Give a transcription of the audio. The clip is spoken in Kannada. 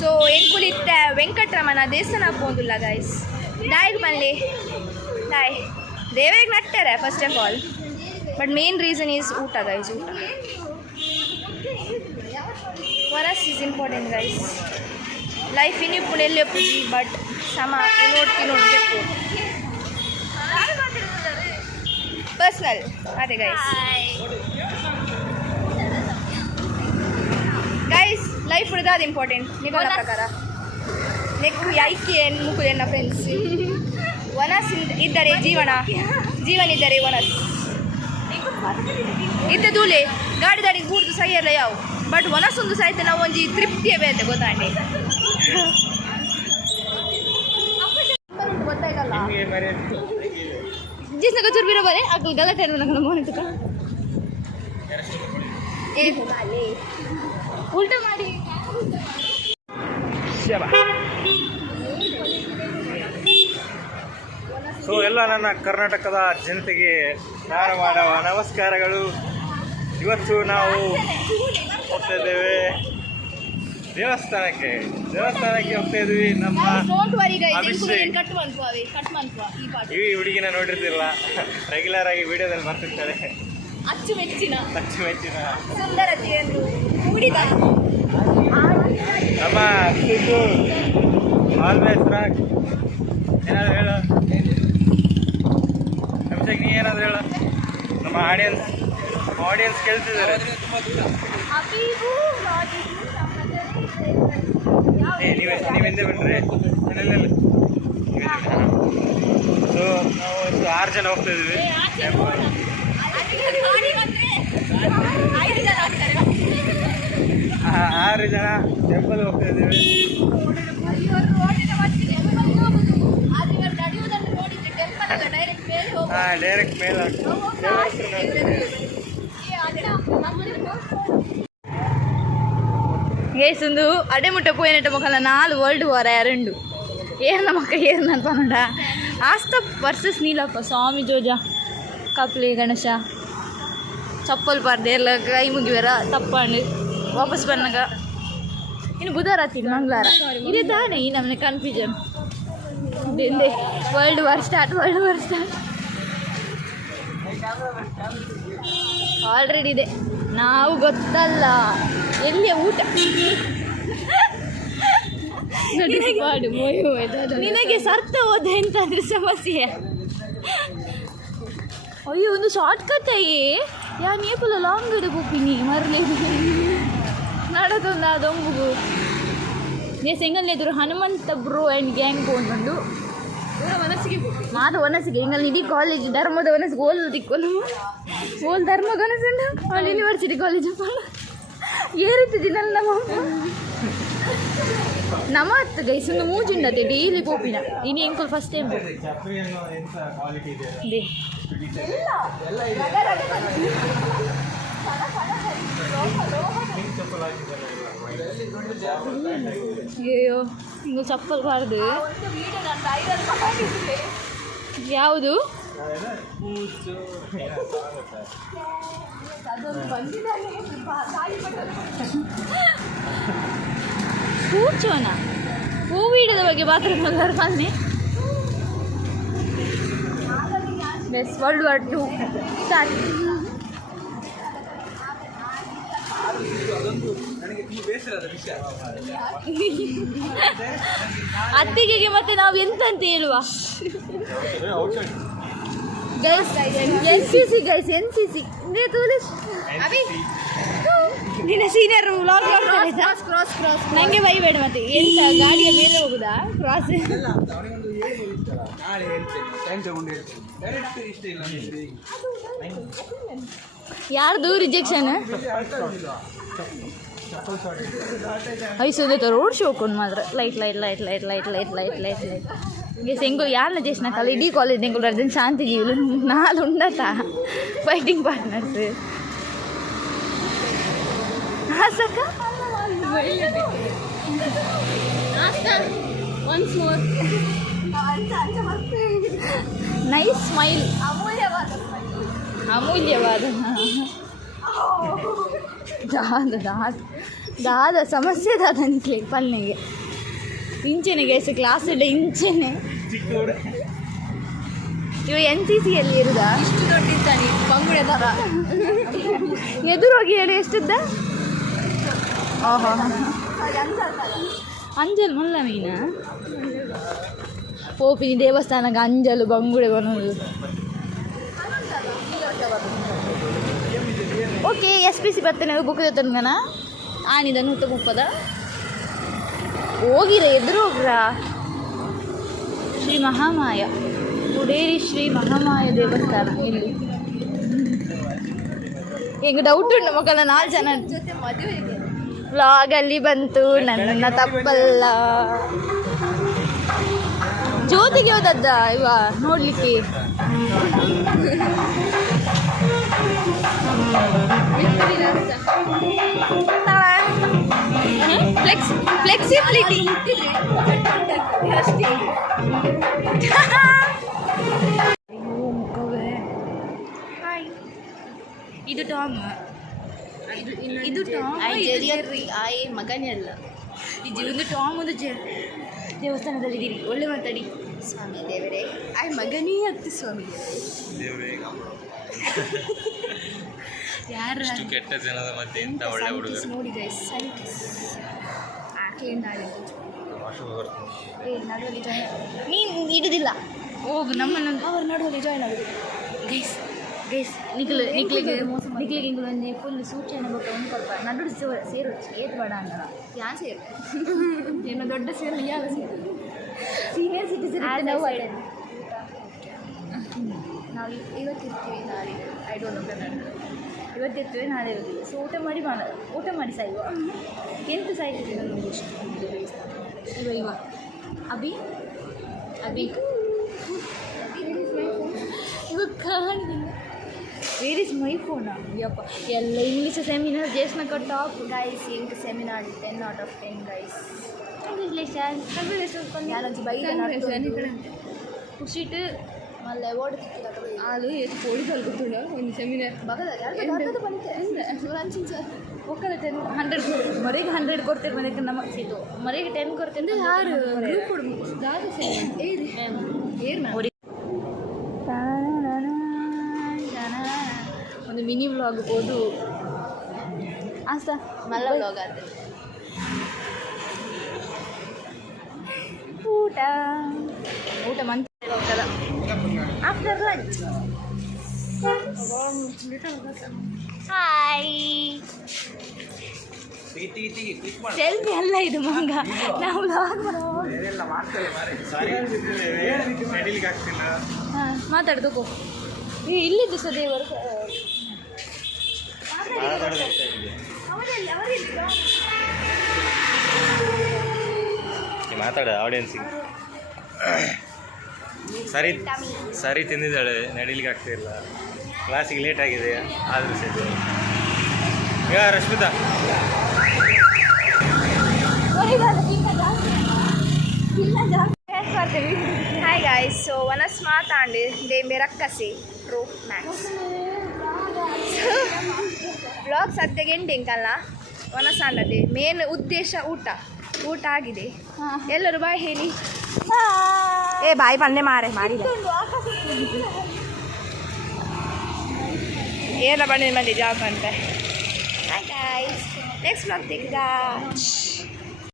ಸೊ ಎಂಕುಲಿತ್ತ ವೆಂಕಟರಮಣ ದೇವಸ್ಥಾನ ಪೋಂದುಲ್ಲ ಗೈಸ್ ದಾಯಿಗೆ ಬನ್ನಿ ದಾಯ್ ದೇವರಿಗೆ ನಟ್ಟಾರೆ first of all but main reason is ಊಟ ಗೈಸ್ ಊಟ ವನಸ್ ಈಸ್ ಇಂಪಾರ್ಟೆಂಟ್ ಗೈಸ್ ಲೈಫ್ ಇನ್ನೂ ಪುಣೆಯಲ್ಲಿ ಪೂಜಿ ಬಟ್ ಸಮ ನೋಡ್ಬೇಕು ಪರ್ಸ್ನಲ್ ಅದೇ ಗೈಸ್ ಲೈಫ್ ಉಳಿದ ಅದು ಇಂಪಾರ್ಟೆಂಟ್ ನಿಗಮನ ಪ್ರಕಾರ ನೆಕ್ಕು ಯಾಕೆ ಮುಕ್ಕುದು ಎನ್ನ ಫ್ರೆಂಡ್ಸ್ ವನಸ್ ಇದ್ದರೆ ಜೀವನ ಇದ್ದರೆ ವನಸ್ ಇದ್ದ ದೂಲೆ ಗಾಡಿ ದಾಡಿಗೆ ಕೂಡ್ದು ಸೈಯಲ್ಲ ಯಾವ ಬಟ್ ವನಸ್ ಒಂದು ಸಾಯ್ತು ನಾವು ಒಂಜಿ ತೃಪ್ತಿಯೇ ಬೇತೆ ಗೊತ್ತಾಂಡಿ ಗೊತ್ತಾಯ್ತಲ್ಲ जिसने को चुर भी बोले अकल गलत है ना मोहन तो उल्टा मारी ಸೊ ಎಲ್ಲ ನನ್ನ ಕರ್ನಾಟಕದ ಜನತೆಗೆ ಧಾರವಾಡ ನಮಸ್ಕಾರಗಳು. ಇವತ್ತು ನಾವು ಹೋಗ್ತಾ ಇದ್ದೇವೆ ದೇವಸ್ಥಾನಕ್ಕೆ ಹೋಗ್ತಾ ಇದ್ವಿ. ನಮ್ಮ ಈ ಹುಡುಗಿನ ನೋಡಿರ್ತಿರಲ್ಲ, ರೆಗ್ಯುಲರ್ ಆಗಿ ವಿಡಿಯೋದಲ್ಲಿ ಬರ್ತಿರ್ತಾರೆ. ಅಚ್ಚುಮೆಚ್ಚಿನ ನಮ್ಮ ಆಲ್ವೇಸ್ ರಾಕ್. ಏನಾದ್ರು ಹೇಳು ನಮ್ಸೆಗೆ, ನೀ ಏನಾದ್ರು ಹೇಳು. ನಮ್ಮ ಆಡಿಯನ್ಸ್ ಕೇಳ್ತಿದ್ದಾರೆ. ನೀವೆಂದೇ ಬಿಟ್ರೆ ಸೊ ನಾವು ಒಂದು 6 ಜನ ಹೋಗ್ತಾ ಇದ್ದೀವಿ. 6 ಜನ ಟೆಂಪಲ್ ಹೋಗ್ತಾ ಇದ್ದೀವಿ. ಡೈರೆಕ್ಟ್ ಮೇಲೆ ఏసుందు అడే ముట్ట పోయినట్టు మొక్కల 4 వరల్డ్ వార్ 2 ఏమన్నా మొక్క ఏందంత అనడా ఆస్త వర్సెస్ నీలప్ప ಸ್ವಾಮಿ ಜೋಜ ಕಪ್ಲಿ ಗಣೇಶ ಚಪ್ಪಲ್ ಪಾರ್ದೇರ್ಲ ಕೈ ಮುಗಿವರ ತಪ್ಪಂಡು ವಾಪಸ್ ಬಂದಾಗ ಇನ್ನು ಬುಧವಾರ ಹತ್ತಿದ್ದು ಮಂಗಳವಾರ ಇದೇ ತಾನೇ ಈ ನಮ್ಮನೆ ಕನ್ಫ್ಯೂಷನ್. ಇದೇ ವರ್ಲ್ಡ್ ವಾರ್ ಸ್ಟಾರ್ಟ್ ಆಲ್ರೆಡಿ ಇದೆ. ನಾವು ಗೊತ್ತಲ್ಲ ಎಲ್ಲಿಯ ಊಟ ನಿನಗೆ ಸರ್ತ ಹೋದ ಎಂತಾದ್ರೆ ಸಮಸ್ಯೆ. ಅಯ್ಯೋ ಒಂದು ಶಾರ್ಟ್ ಕಟ್ ಅಯ್ಯೇ ಯಾ ನೀಪುಲ ಲಾಂಗ್ ಇಡು ಪುಪ್ಪಿನಿ ಮರಲಿ ನಡದೊಂದು ಅದೊಂಬುಗು ನೇ ಸೆಂಗಲ್ನ ಎದುರು ಹನುಮಂತ ಬ್ರೋ ಆ್ಯಂಡ್ ಗ್ಯಾಂಗ್ ಹೋಗ್ಬಂದು ಮಾತು ಒನಸಿಗೆ ಹಿಂಗಲ್ ಇಡೀ ಕಾಲೇಜ್ ಧರ್ಮದ ಒನಸಿಗೆ ಓಲ್ ತಿಕ್ಕೋಲು ಓಲ್ ಧರ್ಮದ ಒನಸುಂಡು ಅಲ್ಲಿ ಯೂನಿವರ್ಸಿಟಿ ಕಾಲೇಜ್ ಏರಿತ್ತಿದ್ದೀನಲ್ಲ ನಮ್ಮ ಹತ್ತು ಗೈಸ್ ಒಂದು ಮೂಜುಂಡತೆ ಡೈಲಿ ಪೋಪಿನ ಇನ್ನು ಎಂಕುಲ್ ಫಸ್ಟ್ ಟೈಮ್ ಅಯ್ಯೋ ಹಿಂಗೆ ಚಪ್ಪಲ್ ಬಾರ್ದು ಯಾವುದು ಕೂರ್ಚೋಣ ಹೂವಿಡದ ಬಗ್ಗೆ ಬಾತ್ರೂಮ್ ಬನ್ನಿ. ಬೆಸ್ ವರ್ಲ್ಡ್ ವಾರ್ 2 ಸ್ಟಾರ್ಟ್. ಅತ್ತಿಗೆಗೆ ಮತ್ತೆ ನಾವು ಎಂತಂತ ಹೇಳುವ NCC ಗೈಸ್ NCC ನಿನ್ನ ಸೀನಿಯರ್ ವ್ಲಾಗ್ ಕ್ರಾಸ್ ನನಗೆ ಬೈಬೇಡ ಮತ್ತೆ ಎಂತ ಗಾಡಿಯ ಮೇಲೆ ಹೋಗುದಾ ಕ್ರಾಸ್ ಯಾರ್ದು ರಿಜೆಕ್ಷನ್ ಐಸೋದೈತೆ ರೋಡ್ ಶೋ ಕೊಂಡು ಮಾತ್ರ ಲೈಟ್ ఇంక సెంగులు యాళ్ళ చేసిన కల ఇడీ కాలేజ్ ఎంకులు అర్జున్ శాంతి జీవులు 4 ఉండట ఫైటింగ్ పార్ట్నర్స్ ఆసక once more nice smile ಅಮೂಲ್ಯವಾದ ದಾದ ಸಮಸ್ಯೆ ದಾದ ನಿಕ್ಲಿ ಪಲ್ನೆಗೆ ಇಂಚೆನೆ ಗೈಸ್ ಕ್ಲಾಸ್ ಇಡ್ಡೆ ಇಂಚೆನೆ ಚಿಕ್ಕ ಹುಡುಗ ಇವ NCC ಅಲ್ಲಿ ಇರುದ ಇಷ್ಟು ದೊಡ್ಡಿದ್ದಾನೆ ಬಂಗುಡೆ ಥರ. ಎದುರೋಗಿ ಹೇಳಿ ಎಷ್ಟಿದ್ದ ಓಹೋ ಅಂಜಲ್ ಮಲ್ಲ ಮೀನ ಪೋಪಿನಿ ದೇವಸ್ಥಾನಕ್ಕೆ ಅಂಜಲು ಬಂಗುಡೆ ಬನ್ನೋದು. ಓಕೆ SPC ಬರ್ತೇನೆ ಬುಕ್ ಜೊತೆಗನ ಆನಿದ 130 ಹೋಗಿರ ಎದುರು ಹೋಗ್ರ ಶ್ರೀ ಮಹಾಮಾಯ ಉಡೇರಿ ಶ್ರೀ ಮಹಾಮಾಯ ದೇವಸ್ಥಾನ ಇಲ್ಲಿ. ಹೆಂಗೆ ಡೌಟ್ ಉಂಟು ಮಕ್ಕಳ 4 ಜನ ಜೊತೆ ಮದುವೆಗೆ ವ್ಲಾಗಲ್ಲಿ ಬಂತು ನನ್ನ ತಪ್ಪಲ್ಲ. ಜ್ಯೋತಿಗೆ ಹೋದದ್ದ ಇವ ನೋಡ್ಲಿಕ್ಕೆ ಫ್ಲೆಕ್ಸಿಬಿಲಿಟಿ ಇದು ಟಾಮ್ ಇದು ಟಾಮ್ ಆಯ್ ಮಗನೇ ಅಲ್ಲ. ಇದು ಒಂದು ಟಾಮ್ ಒಂದು ದೇವಸ್ಥಾನದಲ್ಲಿದ್ದೀರಿ ಒಳ್ಳೆ ಮಾತಾಡಿ. ಸ್ವಾಮಿ ದೇವರೇ ಆಯ್ ಮಗನೇ ಹತ್ತಿ ಸ್ವಾಮಿ ದೇವ್ರೇ ಯಾರ ಇಷ್ಟು ಕೆಟ್ಟ ಜನದ ಮಧ್ಯೆ ಇಂಥ ಒಳ್ಳೆ ಹುಡುಗರು ನೋಡಿ ಗೈಸ್ ಸೈಂಟಿಸ್ ಆಕೆ ನಾಳೆ ನಡುವಲ್ಲಿ ಜಾಯ್ನ್ ನೀನು ಇಡುದಿಲ್ಲ ಹೋಗು ನಮ್ಮನ್ನು ಅವ್ರ ನಡುವಲ್ಲಿ ಜಾಯ್ನ್ ಆಗೋದು. ಗೈಸ್ ನಿಕ್ಲಿಗೆ ಇಂಗ್ಲು ಒಂದು ಫುಲ್ ಸೂಚನೆ ಬೇಕು ಒಂದು ಸ್ವಲ್ಪ ನಡು ಸೇರು ಏತ್ ಬೇಡ ಅಂತ ಯಾ ಸೇರು ಏನು ದೊಡ್ಡ ಸೇರು ಯಾವ ಸೇರು ಸೀನಿಯರ್ ಸಿಟಿಸನ್ ನಾವು ಇವತ್ತಿರ್ತೀವಿ ನಾಳೆ ಐ ಡೋಂಟ್ ನೋ ಕನ್ನಡ. ಇವತ್ತಿರ್ತೇವೆ ನಾಳೆ ಇರೋದಿಲ್ಲ. ಸೊ ಊಟ ಮಾಡಿ ಸಾಯುವ ಎಂತ ಸಾಯ್ತಿದೆ ನನಗೆ ಇವ ಅಭಿ ಇವಾಗ ಕಾಣಿಲ್ಲ. ವೇರ್ ಇಸ್ ಮೈ ಫೋನಾ ಯಪ್ಪ ಎಲ್ಲ ಇಂಗ್ಲೀಷ್ ಸೆಮಿನಾರ್ ಜೇಸ್ನ ಟಾಪ್ ಗೈಸ್ ಇಂಕ್ seminar 10 out of 10 guys. Congratulation ಖುಷಿಟ್ಟು ಮళ్ళీ అవార్డు వాళ్ళు ఎత్తి కోడి కలుగుతుండ కొన్ని సెమినార్ ಒಕ್ಕಲ 100 ಮರಿಗೆ 100 ಕೊಡ್ತೀರಿ ಮನೆಗೆ ನಮ್ಮ ಸಿದ್ದು ಮರಿಗೆ 10 ಕೊಡ್ತೀನಿ ಯಾರು ಒಂದು ಮಿನಿ ವ್ಲಾಗ್ ಹೋದು ಆಸ್ತಾ మళ్ళీ వ్లాగ్ ಆದ್ರೆ ಊಟ ಮಂತ್ ಹೋಗ್ತದ ಆಫ್ಟರ್ ಲಂಚ್. ಹಾಯ್ ಸೆಲ್ಫಿ ಅಲ್ಲ ಇದು ಮಂಗ ನಾವು ವ್ಲಾಗ್ ಹಾಂ ಮಾತಾಡ್ದಕ್ಕೋ ಇಲ್ಲಿದ್ದು ಸ ದೇವರು ಮಾತಾಡ ಆಡಿಯನ್ಸಿಗೆ. ಸರಿ ತಿಂದಿದ್ದಾಳೆ, ನಡೀಲಿಕ್ಕೆ ಆಗ್ತಿಲ್ಲ, ಕ್ಲಾಸಿಗೆ ಲೇಟ್ ಆಗಿದೆ, ಆದರೂ ಸರಿ. ಈಗ ರಶ್ಮಿತಾ ಹಾಯ್ ಗಾಯ್ಸ್. ಸೊ ವನಸ್ ಮಾತಾಂಡಿ ದೇ ಮೆರಕ್ಕಸಿ ಪ್ರೋ ಮ್ಯಾಕ್ಸ್ ಬ್ಲಾಗ್ ಸದ್ಯಗೆ ಎಂಡಿಂಗ್ ಅಲ್ಲ. ವನಸಾಂಡದೆ ಮೇನ್ ಉದ್ದೇಶ ಊಟ ಆಗಿದೆ. ಎಲ್ಲರೂ ಬಾಯ್ ಹೇಳಿ. ಏ ಬಾಯಿ ಪನ್ನೆ ಮಾರೆ ಮಾಡಿದ ಏನ ಬನ್ನಿ ಮಂದಿ ಜಾಬ್ ಅಂತ. ಹಾಯ್ ಗಾಯ್ಸ್, ನೆಕ್ಸ್ಟ್ ಬ್ಲಾಗ್ ತೆಗೆದ